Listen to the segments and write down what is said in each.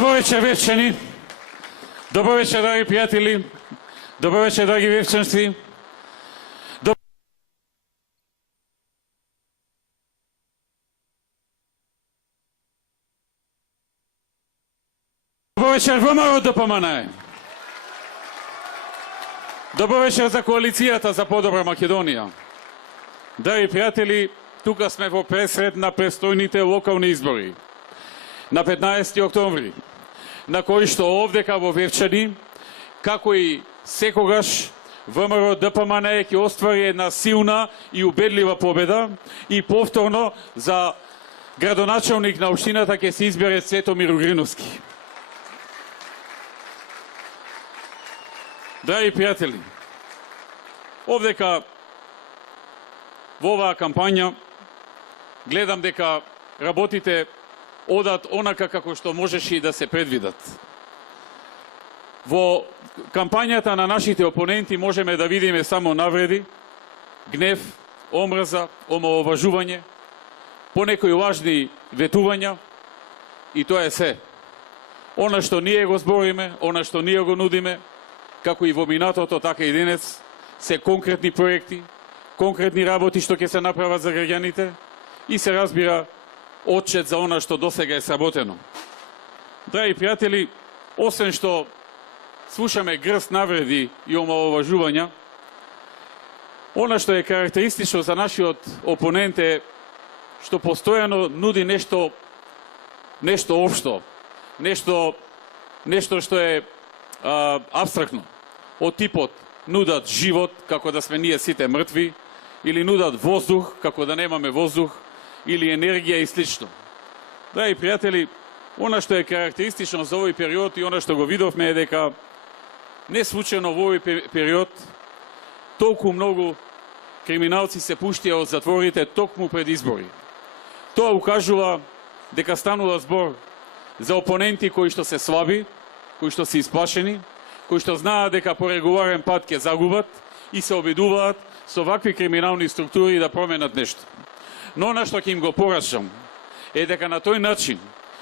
Добро вечер, Вевчани. Добро вечер, драги пријатели. Добро вечер, драги вевчанци. Добро вечер, ВМРО ДПМН. Добро вечер за коалицијата за подобра Македонија. Драги пријатели, тука сме во пресред на престојните локални избори. На 15 октомври, на кои што овдека во Вевчани, како и секогаш, ВМРО ДПМН ќе оствари една силна и убедлива победа и повторно за градоначалник на општината ќе се избере Светомир Угриновски. Драги пријатели, овдека во оваа кампања гледам дека работите одат онака како што можеше и да се предвидат. Во кампањата на нашите опоненти можеме да видиме само навреди, гнев, омрза, омаловажување, понекои лажни ветувања и тоа е се. Она што ние го збориме, она што ние го нудиме, како и во минатото, така и денес, се конкретни проекти, конкретни работи што ќе се направат за граѓаните и се разбира отчет за она што досега е сработено. Драги пријатели, освен што слушаме грст навреди и омаловажувања, она што е карактеристично за нашиот опонент е што постојано нуди нешто општо, нешто што е абстрактно, од типот нудат живот, како да сме ние сите мртви, или нудат воздух, како да немаме воздух, или енергија и слично. Драги пријатели, она што е карактеристично за овој период и она што го видовме е дека не случајно во овој период толку многу криминалци се пуштија од затворите токму пред избори. Тоа укажува дека станува збор за опоненти кои што се слаби, кои што се исплашени, кои што знаат дека по регуларен пат ќе загубат и се обидуваат со вакви криминални структури да променат нешто. Но она што ќе им го порачам е дека на тој начин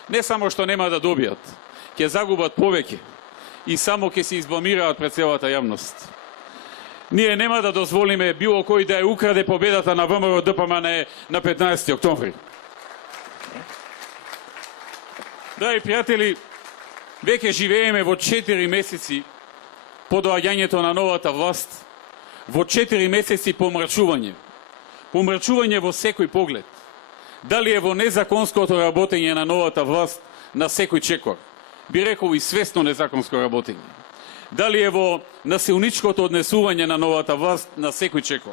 не само што нема да добијат, ќе загубат повеќе и само ќе се избламираат пред целата јавност. Ние нема да дозволиме било кој да ја украде победата на ВМРО ДПМН на 15 октомври. Драги пријатели, веќе живееме во 4 месеци по доаѓањето на новата власт, во 4 месеци помрачување. Помрачување во секој поглед. Дали е во незаконското работење на новата власт на секој чекор, би рекол и свесно незаконско работење. Дали е во насилничкото однесување на новата власт на секој чекор.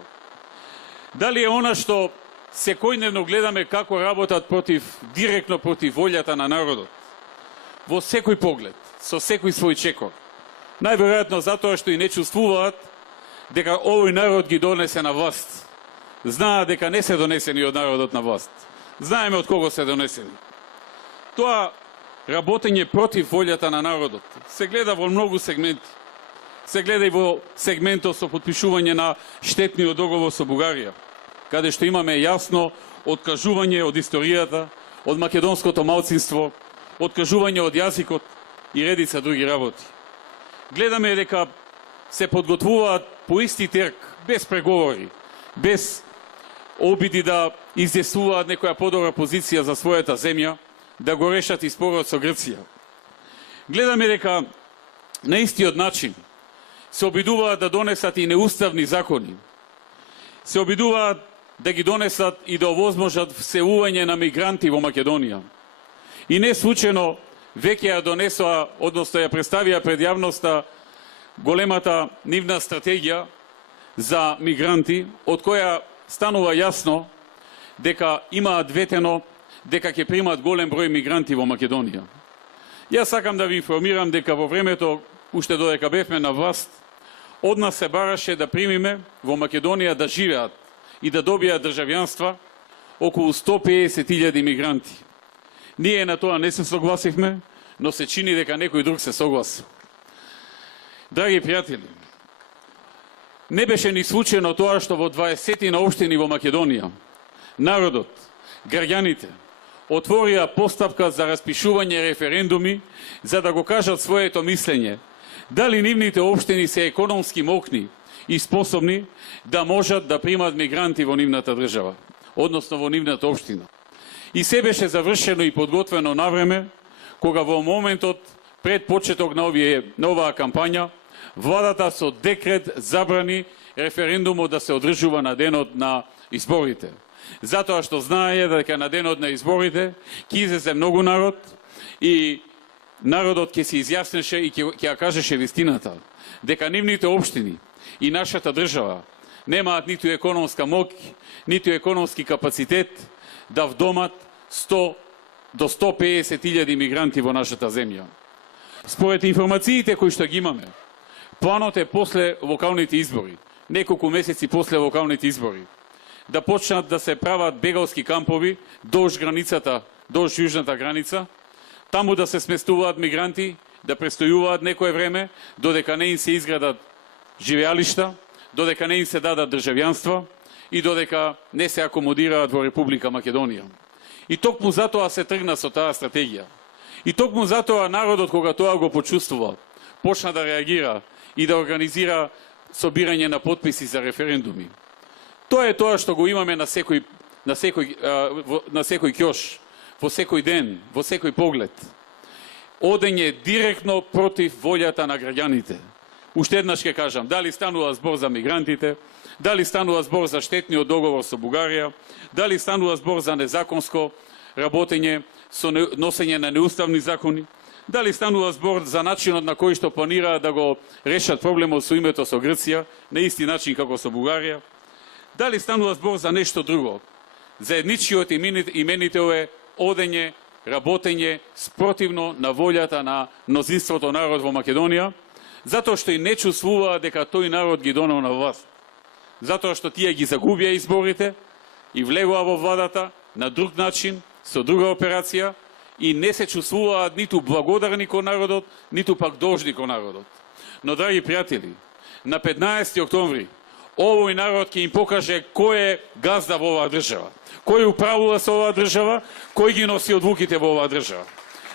Дали е она што секојдневно гледаме како работат директно против волјата на народот. Во секој поглед, со секој свој чекор. Најверојатно затоа што и не чувствуваат дека овој народ ги донесе на власт. Знаат дека не се донесени од народот на власт. Знаеме од кого се донесени. Тоа работење против волјата на народот се гледа во многу сегменти. Се гледа и во сегментот со потпишување на штетниот договор со Бугарија, каде што имаме јасно откажување од историјата, од македонското малцинство, откажување од јазикот и редица други работи. Гледаме дека се подготвуваат по исти терк, без преговори, без обиди да издействуваат некоја подобра позиција за својата земја, да го решат и спорот со Грција. Гледаме дека на истиот начин се обидуваат да донесат и неуставни закони. Се обидуваат да ги донесат и да овозможат вселување на мигранти во Македонија. И не случајно веќе ја донесоа, односно ја представија пред јавноста големата нивна стратегија за мигранти, од која станува јасно дека имаат ветено дека ќе примат голем број мигранти во Македонија. Јас сакам да ви информирам дека во времето, уште додека бевме на власт, од нас се бараше да примиме во Македонија да живеат и да добијат државјанства околу 150.000 мигранти. Ние на тоа не се согласивме, но се чини дека некој друг се согласи. Драги пријатели, не беше ни случајно тоа што во 20 на општини во Македонија народот, граѓаните, отворија постапка за распишување референдуми за да го кажат своето мислење. Дали нивните општини се економски мокни и способни да можат да примат мигранти во нивната држава, односно во нивната општина. И се беше завршено и подготвено навреме, кога во моментот пред почеток на оваа кампања, владата со декрет забрани референдумот да се одржува на денот на изборите. Затоа што знае дека на денот на изборите ќе излезе многу народ и народот ќе се изјаснеше и ќе ја кажеше вистината, дека нивните општини и нашата држава немаат ниту економска моќ, ниту економски капацитет да вдомат 100 до 150.000 мигранти во нашата земја. Според информациите кои што ги имаме, планот е после локалните избори, неколку месеци после локалните избори, да почнат да се прават бегалски кампови долж границата, долж јужната граница, таму да се сместуваат мигранти, да престојуваат некое време, додека не им се изградат живеалишта, додека не им се дадат државјанства и додека не се акомодираат во Република Македонија. И токму затоа се тргна со таа стратегија. И токму затоа народот, кога тоа го почувствува, почна да реагира и да организира собирање на потписи за референдуми. Тоа е тоа што го имаме на секој ќош, во секој ден, во секој поглед. Одење директно против волјата на граѓаните. Уште еднаш ќе кажам, дали станува збор за мигрантите, дали станува збор за штетниот договор со Бугарија, дали станува збор за незаконско работење со носење на неуставни закони, дали станува збор за начинот на кој што планираат да го решат проблемот со името со Грција, на исти начин како со Бугарија, дали станува збор за нешто друго. Заедничкиот именител е одење, работење спротивно на волјата на мнозинството народ во Македонија, затоа што и не чувствува дека тој народ ги донел на власт. Затоа што тие ги загубија изборите и влегоа во владата на друг начин, со друга операција и не се чувствуваат ниту благодарни кон народот, ниту пак должни кон народот. Но, драги пријатели, на 15 октомври овој народ ќе им покаже кој е газда во оваа држава, кој управува со оваа држава, кој ги носи одлуките во оваа држава.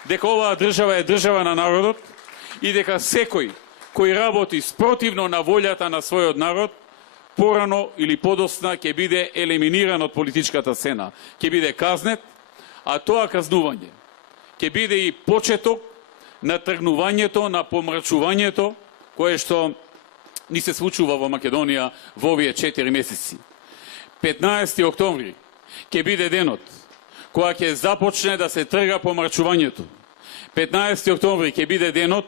Дека оваа држава е држава на народот и дека секој кој работи спротивно на волјата на својот народ, порано или подосна ќе биде елиминиран од политичката сцена, ќе биде казнет, а тоа казнување ќе биде и почеток на тргнувањето, на помрачувањето, кое што ни се случува во Македонија во овие 4 месеци. 15 октомври ќе биде денот кога ќе започне да се трга помрачувањето. 15 октомври ќе биде денот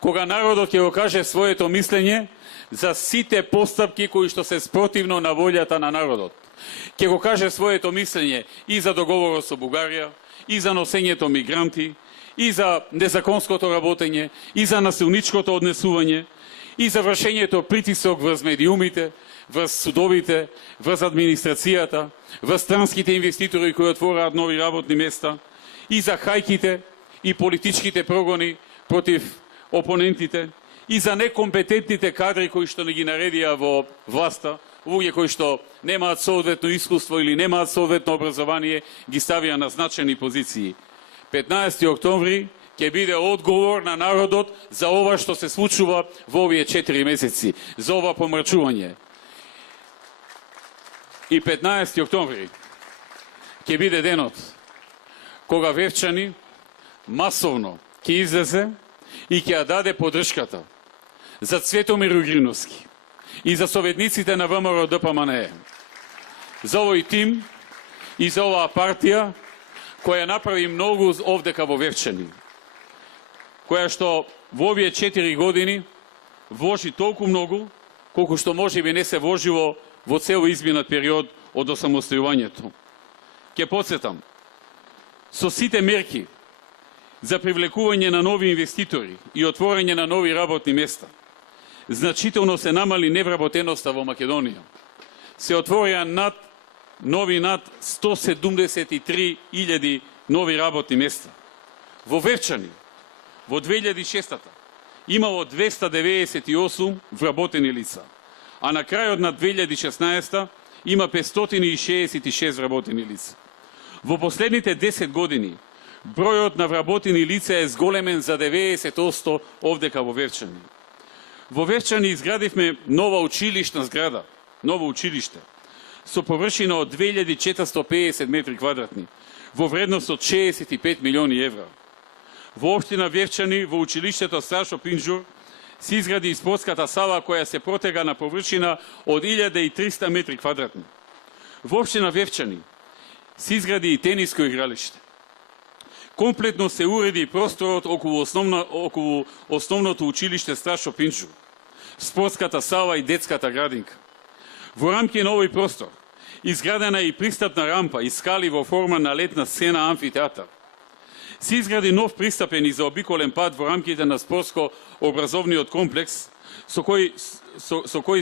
кога народот ќе го каже своето мислење за сите постапки кои што се спротивно на волјата на народот. Ќе го каже своето мислење и за договорот со Бугарија, и за носењето мигранти, и за незаконското работење, и за насилничкото однесување, и за вршењето притисок врз медиумите, врз судовите, врз администрацијата, врз странските инвеститори кои отвораат нови работни места, и за хајките и политичките прогони против опонентите, и за некомпетентните кадри кои што не ги наредија во власта, луѓе кои што немаат соодветно искуство или немаат соодветно образование, ги ставија на значени позиции. 15 октомври ќе биде одговор на народот за ова што се случува во овие 4 месеци, за ова помрачување. И 15 октомври ќе биде денот кога Вевчани масовно ќе излезе и ќе ја даде поддршката за Цветомир Угриновски и за советниците на ВМРО ДПМНЕ, за овој тим и за оваа партија која направи многу овдека во Вевчани, која што во овие 4 години вложи толку многу, колку што можеби не се вложило во цел изминат период од осамостојувањето. Ќе потсетам, со сите мерки за привлекување на нови инвеститори и отворање на нови работни места, значително се намали невработеноста во Македонија. Се отворија над 173.000 нови работни места. Во Вевчани, во 2006 имало 298 вработени лица, а на крајот на 2016 има 566 вработени лица. Во последните 10 години бројот на вработени лица е зголемен за 90% овдека во Вевчани. Во Вевчани изградивме нова училишна зграда, ново училиште, со површина од 2450 метри квадратни, во вредност од 65 милиони евра. Во општина Вевчани, во училиштето Сашо Пинџур, се изгради и спортската сала која се протега на површина од 1300 метри квадратни. Во општина Вевчани се изгради и тениско игралиште. Комплетно се уреди просторот околу основното училиште Сашо Пинџур, спортската сала и детската градинка. Во рамки на овој простор изградена и пристапна рампа и скали во форма на летна сцена амфитеатар. Се изгради нов пристапен и заобиколен пат во рамките на спортско-образовниот комплекс, со кој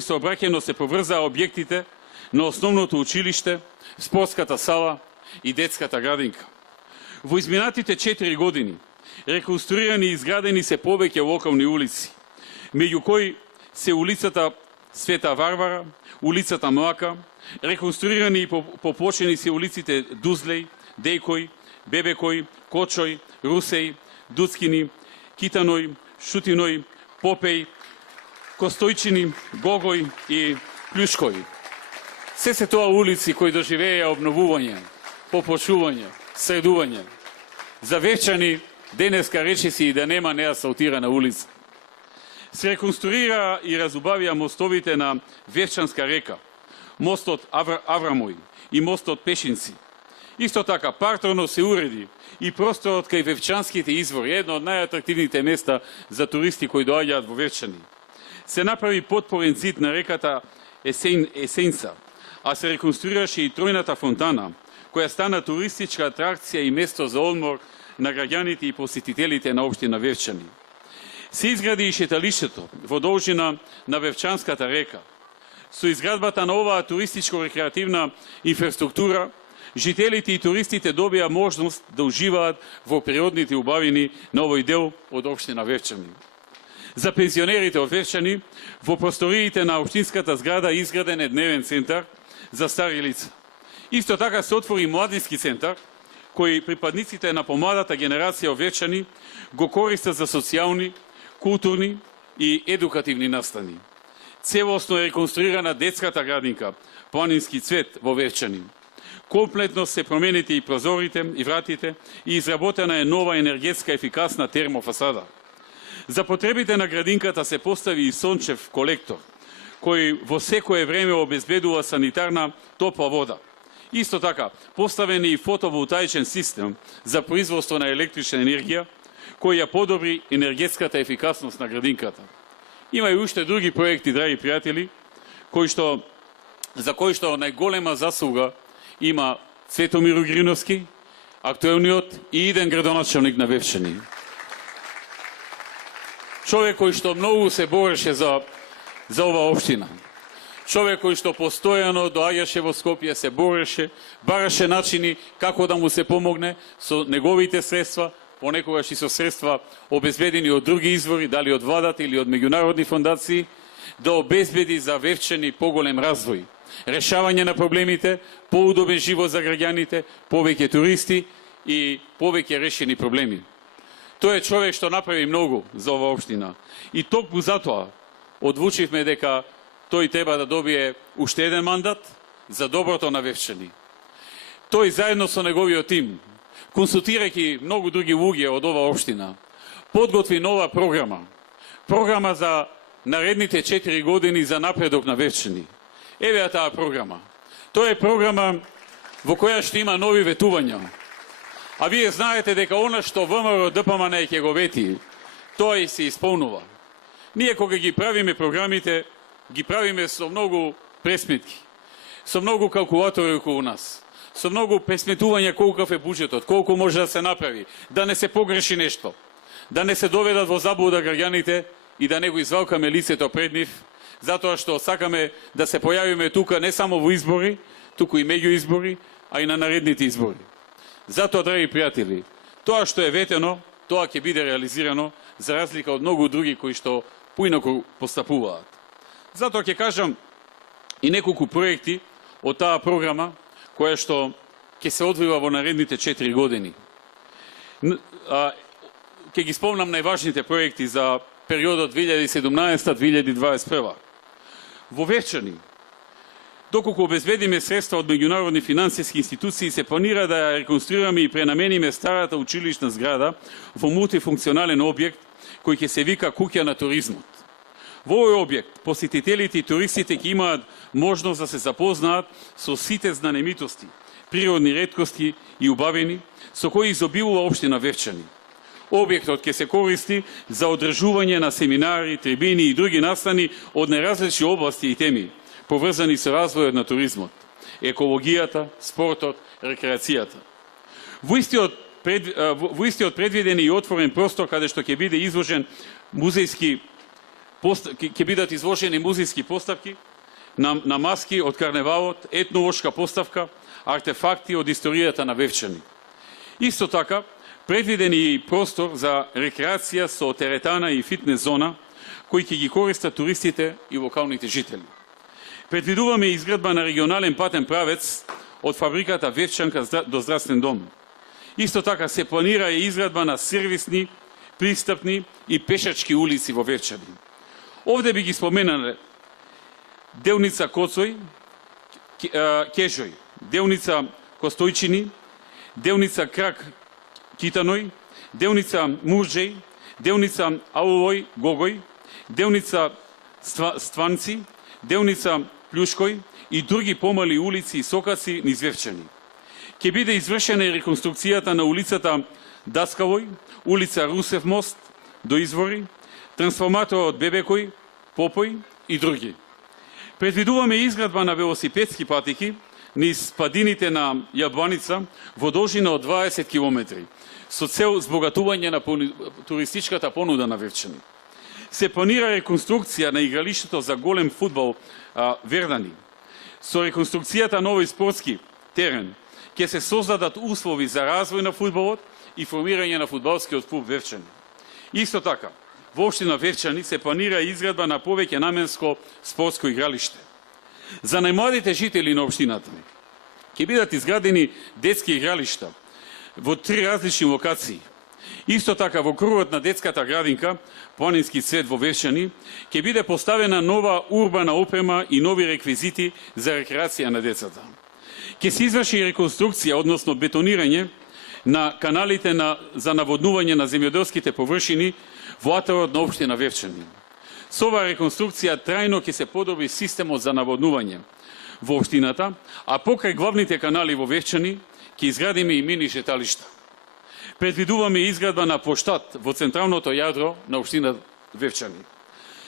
сообраќајно се поврзаа објектите на основното училиште, спортската сала и детската градинка. Во изминатите 4 години реконструирани и изградени се повеќе локални улици, меѓу кои се улицата Света Варвара, улицата Млака, реконструирани и попочени се улиците Дузлеј, Дејкој, Бебекој, Кочој, Русеј, Дуцкини, Китаној, Шутиној, Попеј, Костојчини, Гогој и Плюшкој. Се тоа улици кои доживееја обновување, попочување, средување. За Вевчани денеска речиси и да нема неасфалтирана улица. Се реконструира и разубавија мостовите на Вевчанска река, мостот Аврамој и мостот Пешинци. Исто така парторно се уреди и просторот кај Вевчанските извори, едно од најатрактивните места за туристи кои доаѓаат во Вевчани. Се направи потпорен зид на реката Есенца, а се реконструираше и тројната фонтана, која стана туристичка атракција и место за одмор на граѓаните и посетителите на општина Вевчани. Се изгради и шеталиштето во должина на Вевчанската река. Со изградбата на оваа туристичко-рекреативна инфраструктура, жителите и туристите добија можност да уживаат во природните убавини на овој дел од општина Вевчани. За пензионерите од Вевчани, во просториите на општинската зграда изграден е дневен центар за стари лица. Исто така се отвори младински центар, кој припадниците на помладата генерација од Вевчани го користат за социјални, културни и едукативни настани. Целосно е реконструирана детската градинка Планински цвет во Вевчани. Комплетно се променети и прозорите и вратите и изработена е нова енергетска ефикасна термофасада. За потребите на градинката се постави и сончев колектор, кој во секое време обезбедува санитарна топла вода. Исто така, поставен е и фотоволтаичен систем за производство на електрична енергија, кој ја подобри енергетската ефикасност на градинката. Има и уште други проекти, драги пријатели, за кои што најголема заслуга има Цветомир Угриновски, актуелниот и иден градоначалник на Вевчани. Човек кој што многу се бореше за оваа општина. Човек кој што постојано доаѓаше во Скопје, се бореше, бараше начини како да му се помогне со неговите средства, понекогаш и со средства обезбедени од други извори, дали од владата или од меѓународни фондации, да обезбеди за Вевчани поголем развој, решавање на проблемите, поудобен живот за граѓаните, повеќе туристи и повеќе решени проблеми. Тој е човек што направи многу за оваа општина. И токму затоа одлучивме дека тој треба да добие уште еден мандат за доброто на Вевчани. Тој заедно со неговиот тим, консултирајќи многу други луѓе од оваа општина, подготви нова програма за наредните 4 години за напредок на Вевчани. Еве ја таа програма. Тоа е програма во која што има нови ветувања. А вие знаете дека она што ВМРО ДПМН ќе го вети, тоа и се исполнува. Ние кога ги правиме програмите, ги правиме со многу пресметки, со многу калкулатори околу нас, со многу пресметување колкав е буџетот, колку може да се направи, да не се погреши нешто, да не се доведат во заблуда граѓаните и да не го извалкаме лицето пред нив, затоа што сакаме да се појавиме тука не само во избори, туку и меѓу избори, а и на наредните избори. Затоа, драги пријатели, тоа што е ветено, тоа ќе биде реализирано, за разлика од многу други кои што поинаку постапуваат. Затоа ќе кажам и неколку проекти од таа програма, која што ќе се одвива во наредните 4 години. Ќе ги спомнам најважните проекти за периодот 2017-2021. Во Вевчани, доколку обезбедиме средства од меѓународни финансиски институции, се планира да ја реконструираме и пренамениме старата училишна зграда во мултифункционален објект кој ќе се вика Куќа на туризмот. Во овој објект посетителите и туристите ќе имаат можност да се запознаат со сите знаменитости, природни реткости и убавини со кои изобилува општина Вевчани. Објектот ќе се користи за одржување на семинари, трибини и други настани од неразлични области и теми, поврзани со развојот на туризмот, екологијата, спортот, рекреацијата. Во истиот предвиден и отворен простор каде што ќе биде изложен ќе бидат изложени музејски поставки на маски од карневалот, етнолошка поставка, артефакти од историјата на Вевчани. Исто така, предвиден и простор за рекреација со теретана и фитнес зона, кои ќе ги користат туристите и локалните жители. Предвидуваме изградба на регионален патен правец од фабриката Вевчанка до здравствен дом. Исто така се планира и изградба на сервисни, пристапни и пешачки улици во Вевчани. Овде би ги споменале делница Коцој, Кежој, делница Костојчини, делница Крак Китаној, делница Мурџеј, делница Аулој Гогој, делница Стванци, делница Плюшкој и други помали улици и сокаци низ Вевчани. Ќе биде извршена и реконструкцијата на улицата Даскалој, улица Русев мост до Извори, трансформаторот Бебекој, Попој и други. Предвидуваме изградба на велосипедски патики низ падините на Јабланица во должина од 20 км, со цел збогатување на туристичката понуда на Вевчани. Се планира реконструкција на игралиштето за голем фудбал Вердани. Со реконструкцијата на овој спортски терен ќе се создадат услови за развој на фудбалот и формирање на фудбалскиот клуб Вевчани. Исто така, во општина Вевчани се планира изградба на повеќе наменско спортско игралиште. За најмладите жители на општината ќе бидат изградени детски игралишта во 3 различни локации. Исто така во кругот на детската градинка Планински цвет во Вевчани ќе биде поставена нова урбана опрема и нови реквизити за рекреација на децата. Ќе се изврши реконструкција, односно бетонирање на каналите за наводнување на земјоделските површини во атарот на општина Вевчани. Со оваа реконструкција трајно ќе се подобри системот за наводнување во општината, а покрај главните канали во Вевчани ќе изградиме и мини шеталишта. Предвидуваме изградба на плоштад во централното јадро на општина Вевчани.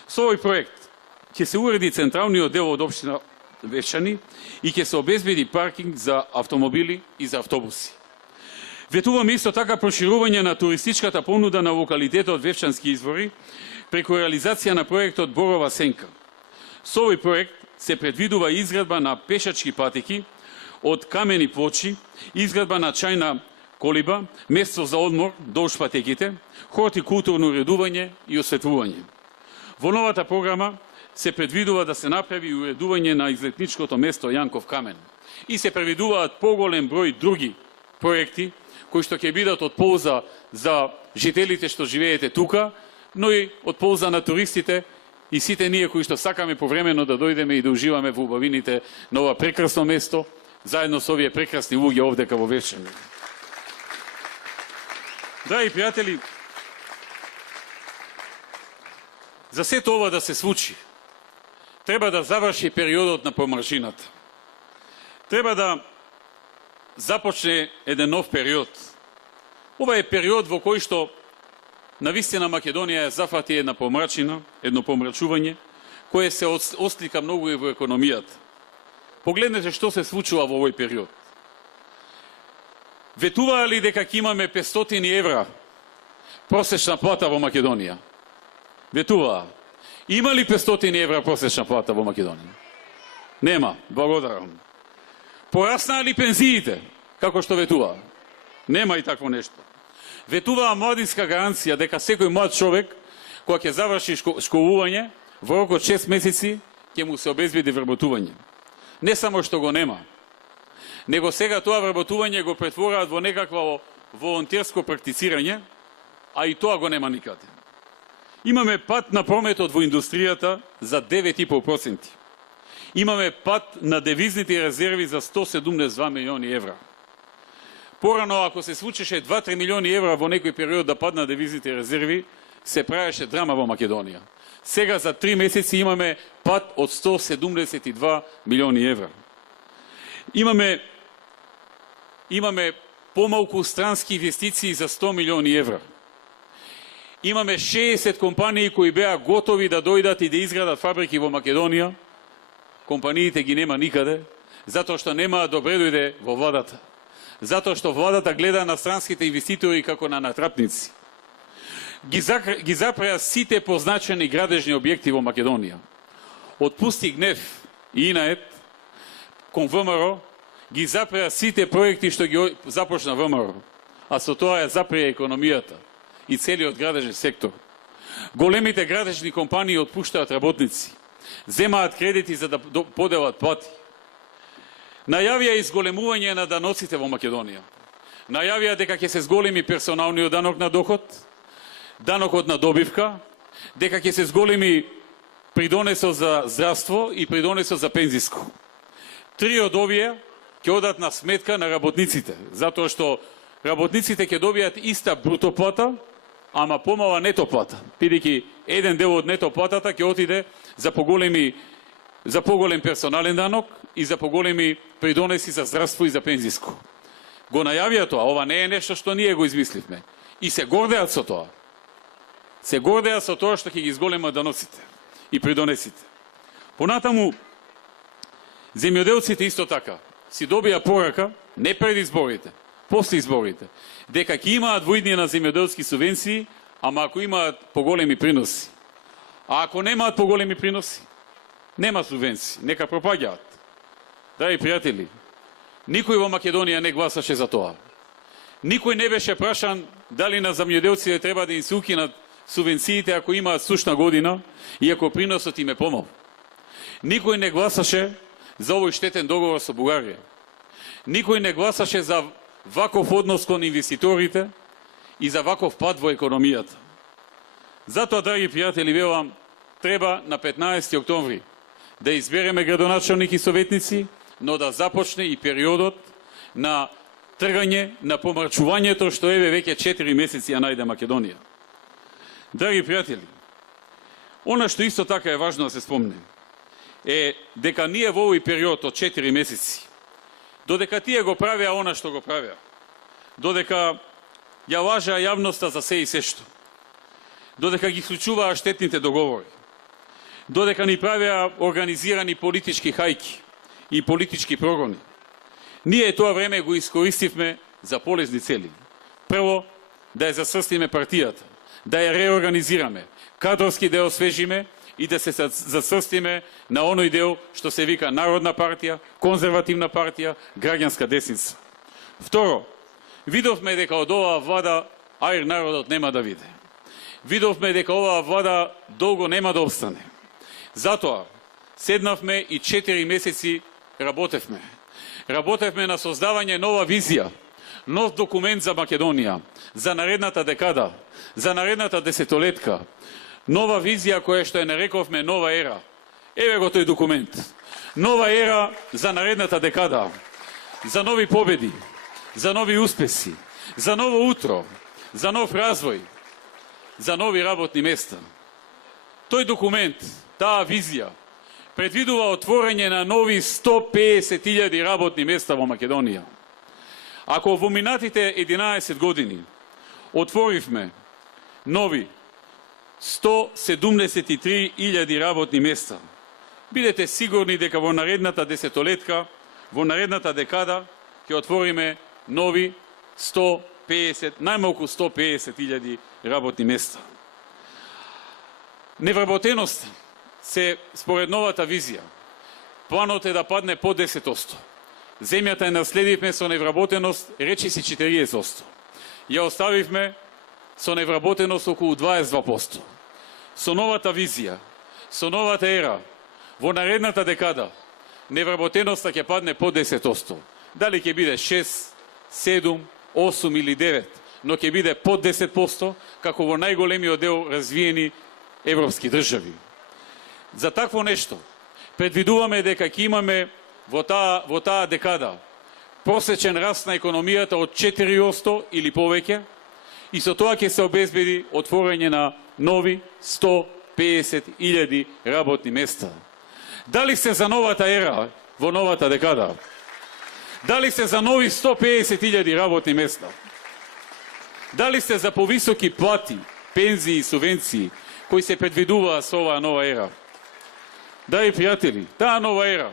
Со овој проект ќе се уреди централниот дел од општина Вевчани и ќе се обезбеди паркинг за автомобили и за автобуси. Ветуваме исто така проширување на туристичката понуда на локалитетот Вевчански извори преку реализација на проектот Борова сенка. Со овој проект се предвидува изградба на пешачки патеки од камени плочи, изградба на чајна колиба, место за одмор долж патеките, хортикултурно уредување и осветлување. Во новата програма се предвидува да се направи уредување на излетничкото место Јанков камен и се предвидуваат поголем број други проекти кои што ќе бидат од полза за жителите што живеете тука, но и од полза на туристите и сите ние кои што сакаме повремено да дојдеме и да уживаме во убавините на ова прекрасно место, заедно со овие прекрасни луѓе овдека во Вевчани. Драги пријатели, за сето ова да се случи, треба да заврши периодот на помршината. Треба да започне еден нов период. Ова е период во кој што навистина Македонија ја зафати една помрачина, едно помрачување, кое се ослика многу и во економијата. Погледнете што се случува во овој период. Ветуваа ли дека ќе имаме 500 евра просечна плата во Македонија? Ветуваа. Има ли 500 евра просечна плата во Македонија? Нема. Благодарам. Пораснаа ли пензиите, како што ветуваа? Нема и такво нешто. Ветуваа младинска гаранција дека секој млад човек, која ќе заврши школување, во рок од 6 месеци ќе му се обезбеди вработување. Не само што го нема, него сега тоа вработување го претвораат во некакво волонтерско практицирање, а и тоа го нема никаде. Имаме пат на прометот во индустријата за 9,5%. Имаме пат на девизните резерви за 172 милиони евра. Порано, ако се случеше 2-3 милиони евра во некој период да падна девизните резерви, се правеше драма во Македонија. Сега за 3 месеци имаме пат од 172 милиони евра. Имаме помалку странски инвестиции за 100 милиони евра. Имаме 60 компании кои беа готови да дојдат и да изградат фабрики во Македонија. Компаниите ги нема никаде, затоа што немаат добре дојде во владата. Затоа што владата гледа на странските инвеститори како на натрапници. Ги запреа сите позначени градежни објекти во Македонија. Од Пусти гнев и Инает кон ВМРО ги запреа сите проекти што ги започна ВМРО, а со тоа ја запреа економијата и целиот градежен сектор. Големите градежни компании отпуштаат работници, земаат кредити за да поделат плати. Најавија изголемување на даноците во Македонија. Најавија дека ќе се зголеми персоналниот данок на доход, данокот на добивка, дека ќе се зголеми придонесот за здравство и придонесот за пензиско. Три од овие ќе одат на сметка на работниците, затоа што работниците ќе добијат иста бруто плата, ама помала нето плата, бидејќи еден дел од нето платата ќе отиде за поголем персонален данок и за поголеми придонеси за здравство и за пензиско. Го најавија тоа, ова не е нешто што ние го измисливме. И се гордеат со тоа. Се гордеат со тоа што ќе ги изголемат даноците и придонесите. Понатаму, земјоделците исто така си добија порака, не пред изборите, после изборите, дека ќе имаат во иднина земјоделски субвенции, ама ако имаат поголеми приноси. А ако немаат поголеми приноси, нема субвенции, нека пропаѓаат. Драги пријатели, никој во Македонија не гласаше за тоа. Никој не беше прашан дали на земјоделците треба да им се укинат субвенциите ако имаат сушна година и ако приносот им е помал. Никој не гласаше за овој штетен договор со Бугарија. Никој не гласаше за ваков однос кон инвеститорите и за ваков пат во економијата. Затоа, драги пријатели, велам, треба на 15 октомври да избереме градоначалник и советници, но да започне и периодот на тргање, на помрачувањето што еве веќе 4 месеци ја најде Македонија. Драги пријатели, она што исто така е важно да се спомне, е дека ние во овој период од 4 месеци, додека тие го правеа она што го правеа, додека ја лажеа јавноста за се и се што, додека ги исклучуваа штетните договори, додека ни правеа организирани политички хајки и политички прогони, ние тоа време го искористивме за полезни цели. Прво, да ја засрстиме партијата, да ја реорганизираме, кадрски да ја освежиме и да се засрстиме на оној дел што се вика Народна партија, конзервативна партија, граѓанска десница. Второ, видовме дека од оваа влада аир народот нема да виде. Видовме дека оваа влада долго нема да обстане. Затоа, седнавме и 4 месеци работевме. Работевме на создавање нова визија, нов документ за Македонија, за наредната декада, за наредната десетолетка, нова визија која што ја нарековме нова ера. Еве го тој документ. Нова ера за наредната декада, за нови победи, за нови успеси, за ново утро, за нов развој, за нови работни места. Тој документ, таа визија, предвидува отворање на нови 150.000 работни места во Македонија. Ако во минатите 11 години отворивме нови 173.000 работни места, бидете сигурни дека во наредната десетолетка, во наредната декада, ќе отвориме нови 150, најмалку 150.000 работни места. Невработеност се според новата визија. Планот е да падне под 10%. Земјата ја наследивме со невработеност речиси 40%. Ја оставивме со невработеност околу 22%. Со новата визија, со новата ера, во наредната декада, невработеноста ќе падне под 10%. Дали ќе биде 6, 7, 8 или 9, но ќе биде под 10%, како во најголемиот дел развиени европски држави. За такво нешто предвидуваме дека ќе имаме во таа декада просечен раст на економијата од 4% или повеќе, и со тоа ќе се обезбеди отворање на нови 150.000 работни места. Дали сте за новата ера во новата декада? Дали сте за нови 150.000 работни места? Дали сте за повисоки плати, пензии и субвенции кои се предвидуваат со оваа нова ера? Драги пријатели, таа нова ера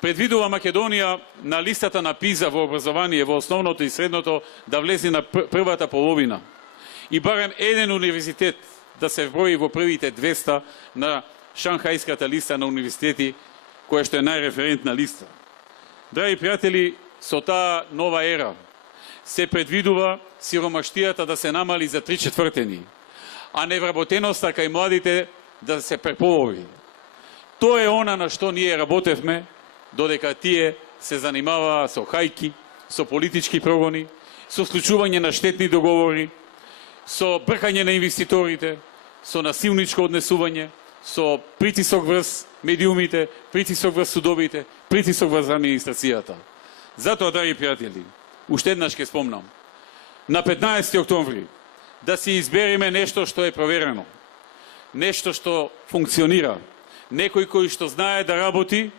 предвидува Македонија на листата на ПИЗа во образование во основното и средното да влезе на првата половина и барем еден универзитет да се вброи во првите 200 на Шанхајската листа на универзитети, која што е најреферентна листа. Драги пријатели, со таа нова ера се предвидува сиромаштијата да се намали за 3/4, а невработеноста кај младите да се преполови. Тоа е она на што ние работевме, додека тие се занимаваа со хајки, со политички прогони, со склучување на штетни договори, со бркање на инвеститорите, со насилничко однесување, со притисок врз медиумите, притисок врз судовите, притисок врз администрацијата. Затоа, драги пријатели, уште еднаш ќе спомнам, на 15 октомври да си избериме нешто што е проверено, нешто што функционира, некој кој што знае да работи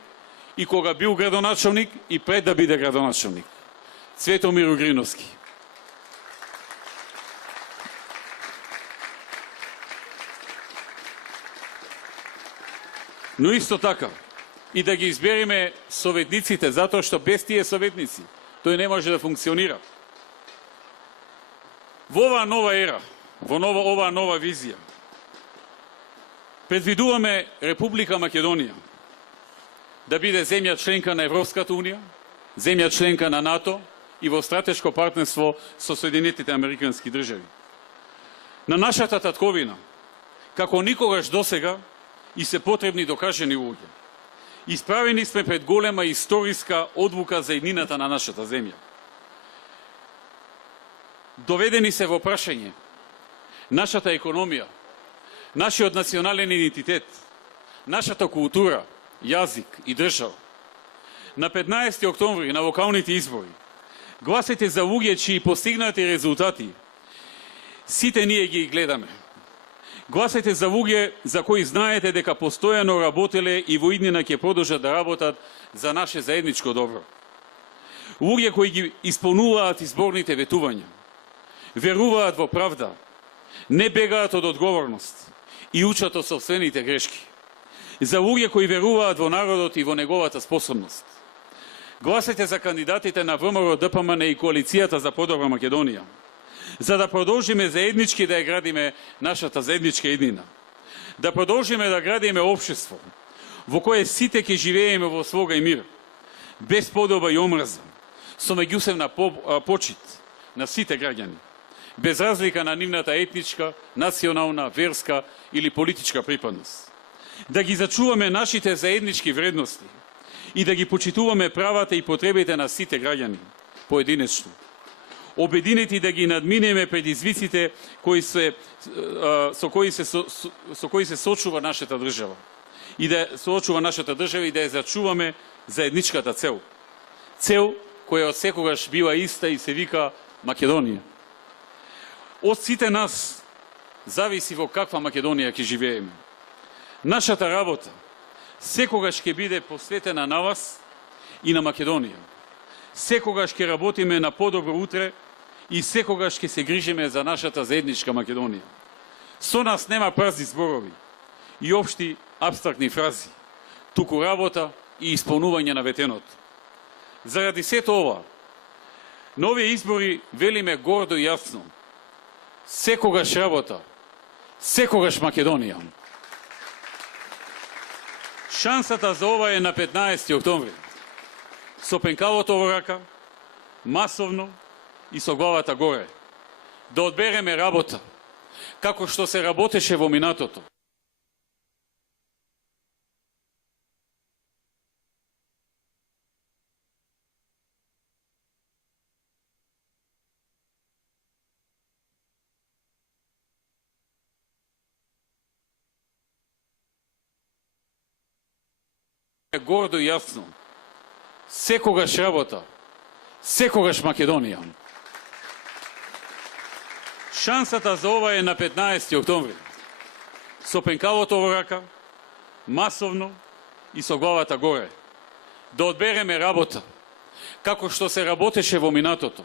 и кога бил градоначалник и пред да биде градоначалник. Цветомир Угриновски. Но исто така и да ги избериме советниците, затоа што без тие советници тој не може да функционира. Во оваа нова ера, во оваа нова визија, предвидуваме Република Македонија да биде земја членка на Европската Унија, земја членка на НАТО и во стратешко партнерство со Соединетите Американски држави. На нашата татковина, како никогаш досега, и се потребни докажани луѓе. Исправени сме пред голема историска одлука за еднината на нашата земја. Доведени се во прашање нашата економија, нашиот национален идентитет, нашата култура, јазик и држава. На 15 октомври на локалните избори гласете за луѓе чии постигнати резултати сите ние ги гледаме. Гласете за луѓе за кои знаете дека постојано работеле и во иднина ќе продолжат да работат за наше заедничко добро. Луѓе кои ги исполнуваат изборните ветувања, веруваат во правда, не бегаат од одговорност и учат од собствените грешки. За луѓе кои веруваат во народот и во неговата способност. Гласете за кандидатите на ВМРО, ДПМН и Коалицијата за подобра Македонија, за да продолжиме заеднички да ја градиме нашата заедничка еднина. Да продолжиме да градиме општество во кое сите ќе живееме во слога и мир, без подоба и омраза, со меѓусебна почит на сите граѓани, без разлика на нивната етничка, национална, верска или политичка припадност. Да ги зачуваме нашите заеднички вредности и да ги почитуваме правата и потребите на сите граѓани, поединечно. Обединети да ги надминеме предизвиците со кои се соочува нашата држава и да ја зачуваме заедничката цел. Цел која од секогаш била иста и се вика Македонија. Од сите нас зависи во каква Македонија ќе живееме. Нашата работа секогаш ќе биде посветена на вас и на Македонија. Секогаш ќе работиме на подобро утре и секогаш ќе се грижиме за нашата заедничка Македонија. Со нас нема празни зборови и општи апстрактни фрази, туку работа и исполнување на ветеното. Заради сето ова, на овие избори велиме гордо и јасно: секогаш работа, секогаш Македонија. Шансата за ова е на 15 октомври. Со пенкалото во рака, масовно и со главата горе. Да одбереме работа, како што се работеше во минатото. гордо и јасно. Секогаш работа, секогаш Македонија. Шансата за ова е на 15 октомври. Со пенкавото во рака, масовно и со главата горе. Да одбереме работа, како што се работеше во минатото.